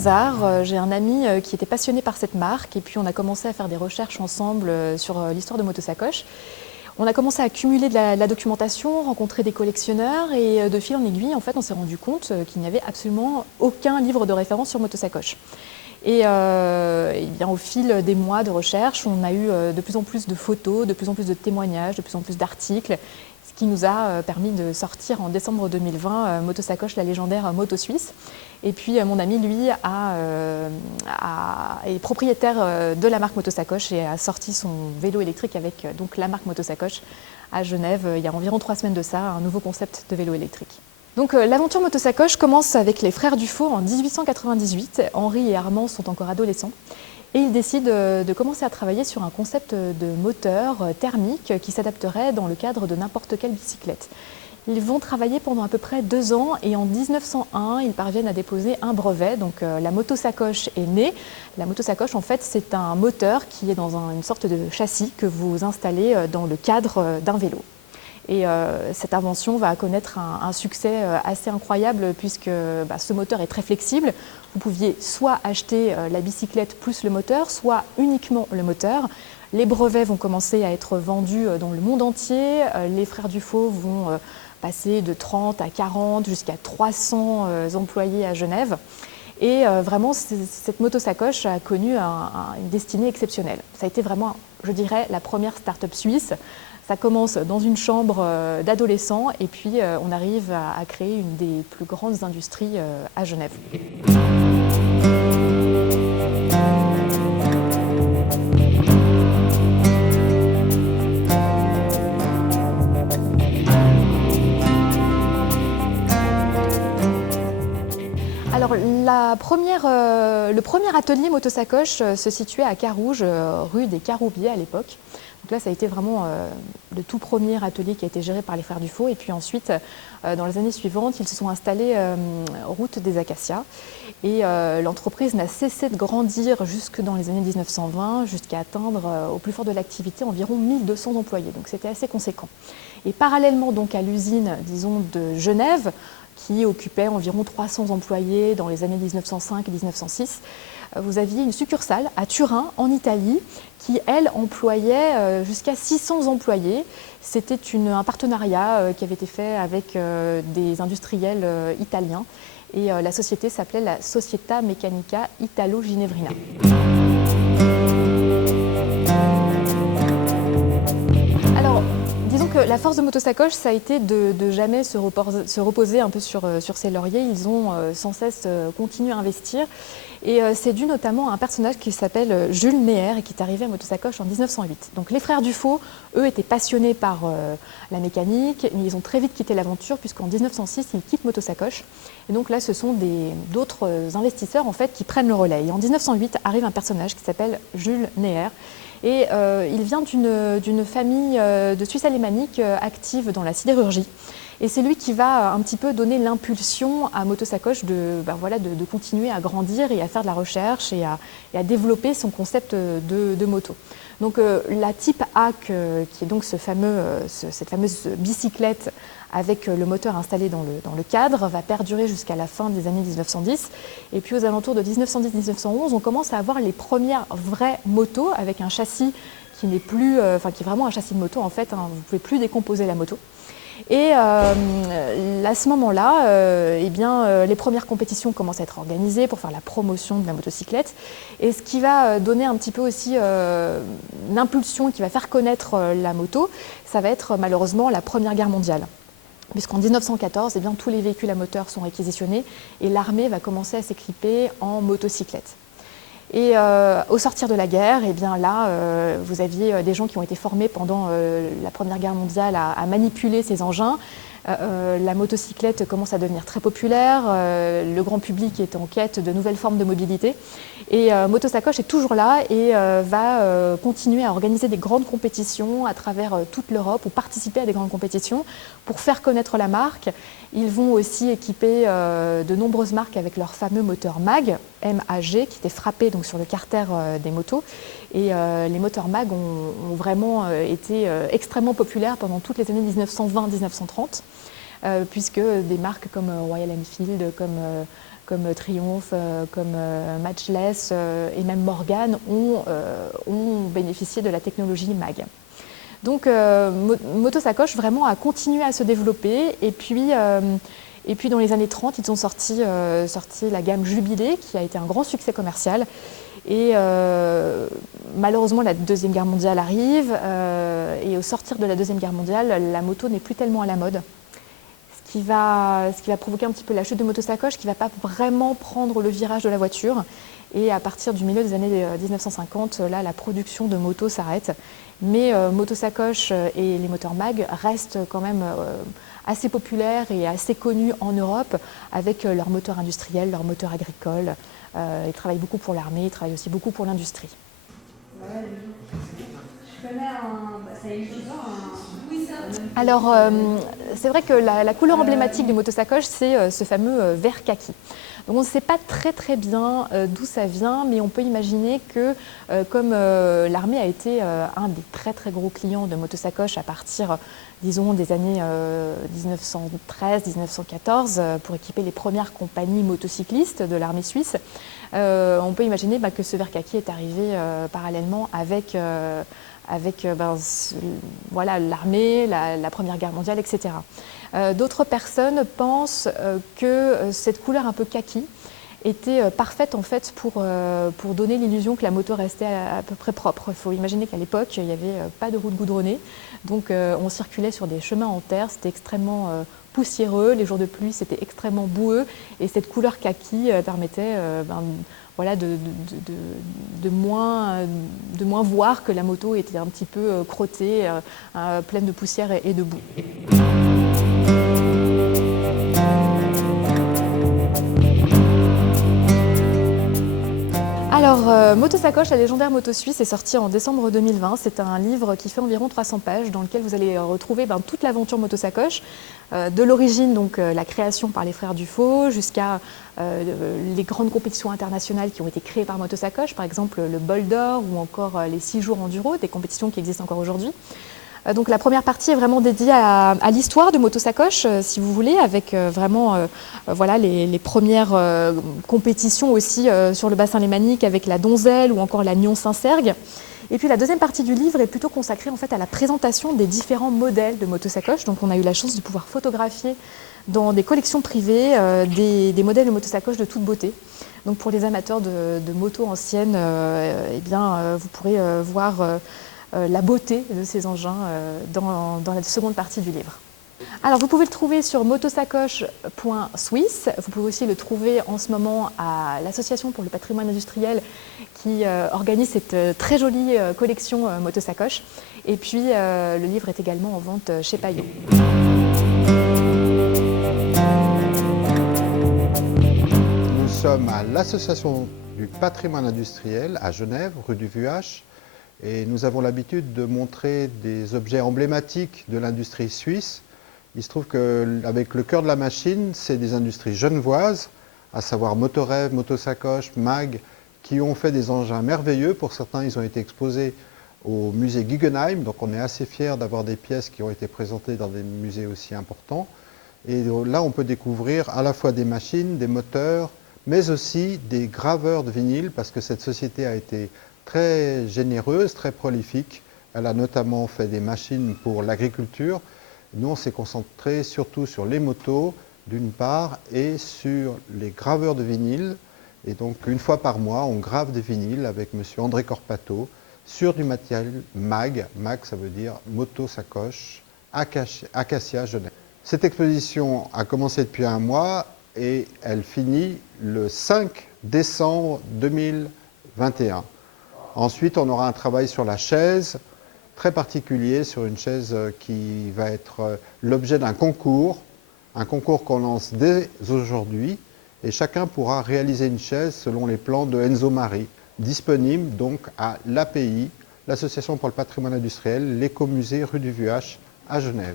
hasard. J'ai un ami qui était passionné par cette marque et puis on a commencé à faire des recherches ensemble sur l'histoire de Motosacoche. On a commencé à accumuler de la documentation, rencontrer des collectionneurs et de fil en aiguille, en fait, on s'est rendu compte qu'il n'y avait absolument aucun livre de référence sur Motosacoche. Et bien, au fil des mois de recherche, on a eu de plus en plus de photos, de plus en plus de témoignages, de plus en plus d'articles, ce qui nous a permis de sortir en décembre 2020 Motosacoche, la légendaire moto suisse. Et puis mon ami, lui, est propriétaire de la marque Motosacoche et a sorti son vélo électrique avec donc la marque Motosacoche à Genève il y a environ 3 semaines de ça, un nouveau concept de vélo électrique. Donc l'aventure Motosacoche commence avec les frères Dufaux en 1898. Henri et Armand sont encore adolescents et ils décident de commencer à travailler sur un concept de moteur thermique qui s'adapterait dans le cadre de n'importe quelle bicyclette. Ils vont travailler pendant à peu près 2 ans et en 1901, ils parviennent à déposer un brevet. Donc la Motosacoche est née. La Motosacoche, en fait, c'est un moteur qui est dans une sorte de châssis que vous installez dans le cadre d'un vélo. Et cette invention va connaître un succès assez incroyable puisque ce moteur est très flexible. Vous pouviez soit acheter la bicyclette plus le moteur, soit uniquement le moteur. Les brevets vont commencer à être vendus dans le monde entier. Les frères Dufaux vont passer de 30 à 40 jusqu'à 300 employés à Genève. Et vraiment, cette Motosacoche a connu une destinée exceptionnelle. Ça a été vraiment, je dirais, la première start-up suisse. Ça commence dans une chambre d'adolescents et puis on arrive à créer une des plus grandes industries à Genève. Alors, le premier atelier Motosacoche se situait à Carouge, rue des Caroubiers à l'époque. Donc là, ça a été vraiment le tout premier atelier qui a été géré par les frères Dufaux. Et puis ensuite, dans les années suivantes, ils se sont installés route des Acacias. Et l'entreprise n'a cessé de grandir jusque dans les années 1920, jusqu'à atteindre au plus fort de l'activité environ 1200 employés. Donc c'était assez conséquent. Et parallèlement donc à l'usine, disons, de Genève, qui occupait environ 300 employés dans les années 1905 et 1906, vous aviez une succursale à Turin, en Italie, qui, elle, employait jusqu'à 600 employés. C'était un partenariat qui avait été fait avec des industriels italiens. Et la société s'appelait la Società Meccanica Italo Ginevrina. Alors, disons que la force de Motosacoche, ça a été de jamais se reposer un peu sur ses lauriers. Ils ont sans cesse continué à investir. Et c'est dû notamment à un personnage qui s'appelle Jules Neher et qui est arrivé à Motosacoche en 1908. Donc les frères Dufaux, eux, étaient passionnés par la mécanique, mais ils ont très vite quitté l'aventure puisqu'en 1906, ils quittent Motosacoche. Et donc là, ce sont d'autres investisseurs en fait qui prennent le relais. Et en 1908, arrive un personnage qui s'appelle Jules Neher. Et il vient d'une famille de Suisse alémanique active dans la sidérurgie. Et c'est lui qui va un petit peu donner l'impulsion à Motosacoche de continuer à grandir et à faire de la recherche et à développer son concept de moto. Donc la Type A, qui est donc cette fameuse bicyclette avec le moteur installé dans le cadre, va perdurer jusqu'à la fin des années 1910. Et puis aux alentours de 1910-1911, on commence à avoir les premières vraies motos avec un châssis qui n'est plus, qui est vraiment un châssis de moto en fait. Vous ne pouvez plus décomposer la moto. Et à ce moment-là, les premières compétitions commencent à être organisées pour faire la promotion de la motocyclette. Et ce qui va donner un petit peu aussi l'impulsion qui va faire connaître la moto, ça va être malheureusement la Première Guerre mondiale. Puisqu'en 1914, tous les véhicules à moteur sont réquisitionnés et l'armée va commencer à s'équiper en motocyclette. Et au sortir de la guerre, vous aviez des gens qui ont été formés pendant la Première Guerre mondiale à manipuler ces engins. La motocyclette commence à devenir très populaire, le grand public est en quête de nouvelles formes de mobilité. Et Motosacoche est toujours là et va continuer à organiser des grandes compétitions à travers toute l'Europe ou participer à des grandes compétitions pour faire connaître la marque. Ils vont aussi équiper de nombreuses marques avec leur fameux moteur MAG, M-A-G, qui était frappé donc, sur le carter des motos. Et les moteurs MAG ont vraiment été extrêmement populaires pendant toutes les années 1920-1930, puisque des marques comme Royal Enfield, comme comme Triumph, comme Matchless et même Morgan ont bénéficié de la technologie MAG. Donc Motosacoche vraiment a continué à se développer et puis dans les années 30, ils ont sorti la gamme Jubilé qui a été un grand succès commercial. Et malheureusement, la Deuxième Guerre mondiale arrive et au sortir de la Deuxième Guerre mondiale, la moto n'est plus tellement à la mode. Ce qui va provoquer un petit peu la chute de Motosacoche, qui ne va pas vraiment prendre le virage de la voiture. Et à partir du milieu des années 1950, là, la production de motos s'arrête. Mais Motosacoche et les moteurs MAG restent quand même assez populaires et assez connus en Europe avec leurs moteurs industriels, leurs moteurs agricoles. Ils travaillent beaucoup pour l'armée, ils travaillent aussi beaucoup pour l'industrie. Je connais Alors, c'est vrai que la couleur emblématique du Motosacoche, c'est ce fameux vert kaki. Donc on ne sait pas très bien d'où ça vient, mais on peut imaginer que comme l'armée a été un des très gros clients de Motosacoche à partir, disons, des années 1913-1914 pour équiper les premières compagnies motocyclistes de l'armée suisse, on peut imaginer que ce vert kaki est arrivé parallèlement avec voilà, l'armée, la Première Guerre mondiale, etc. D'autres personnes pensent que cette couleur un peu kaki était parfaite en fait pour donner l'illusion que la moto restait à peu près propre. Il faut imaginer qu'à l'époque, il n'y avait pas de route goudronnée, donc on circulait sur des chemins en terre, c'était extrêmement poussiéreux, les jours de pluie c'était extrêmement boueux, et cette couleur kaki permettait voilà, de moins voir que la moto était un petit peu crottée, pleine de poussière et de boue. Alors, Motosacoche, la légendaire moto suisse, est sortie en décembre 2020. C'est un livre qui fait environ 300 pages dans lequel vous allez retrouver toute l'aventure Motosacoche, de l'origine, donc la création par les frères Dufaux, jusqu'à les grandes compétitions internationales qui ont été créées par Motosacoche, par exemple le Bol d'Or ou encore les 6 jours enduro, des compétitions qui existent encore aujourd'hui. Donc la première partie est vraiment dédiée à l'histoire de Motosacoche, si vous voulez, avec vraiment voilà, les premières compétitions aussi sur le bassin lémanique avec la Donzelle ou encore la Nyon-Saint-Sergue. Et puis la deuxième partie du livre est plutôt consacrée en fait à la présentation des différents modèles de Motosacoche. Donc on a eu la chance de pouvoir photographier dans des collections privées des modèles de Motosacoche de toute beauté. Donc pour les amateurs de motos anciennes, eh bien, vous pourrez voir la beauté de ces engins dans la seconde partie du livre. Alors vous pouvez le trouver sur motosacoche.suisse, vous pouvez aussi le trouver en ce moment à l'Association pour le patrimoine industriel qui organise cette très jolie collection Motosacoche, et puis le livre est également en vente chez Payot. Nous sommes à l'Association du patrimoine industriel à Genève, rue du Vuache. Et nous avons l'habitude de montrer des objets emblématiques de l'industrie suisse. Il se trouve qu'avec le cœur de la machine, c'est des industries genevoises, à savoir Motorev, Motosacoche, MAG, qui ont fait des engins merveilleux. Pour certains, ils ont été exposés au musée Guggenheim, donc on est assez fiers d'avoir des pièces qui ont été présentées dans des musées aussi importants. Et là, on peut découvrir à la fois des machines, des moteurs, mais aussi des graveurs de vinyle, parce que cette société a été très généreuse, très prolifique. Elle a notamment fait des machines pour l'agriculture. Nous, on s'est concentré surtout sur les motos, d'une part, et sur les graveurs de vinyle. Et donc, une fois par mois, on grave des vinyles avec M. André Corpato sur du matériel MAG. MAG, ça veut dire Motosacoche, Acacia Genève. Cette exposition a commencé depuis un mois et elle finit le 5 décembre 2021. Ensuite, on aura un travail sur la chaise, très particulier, sur une chaise qui va être l'objet d'un concours, un concours qu'on lance dès aujourd'hui, et chacun pourra réaliser une chaise selon les plans de Enzo Mari, disponible donc à l'API, l'Association pour le patrimoine industriel, l'écomusée rue du Vuache à Genève.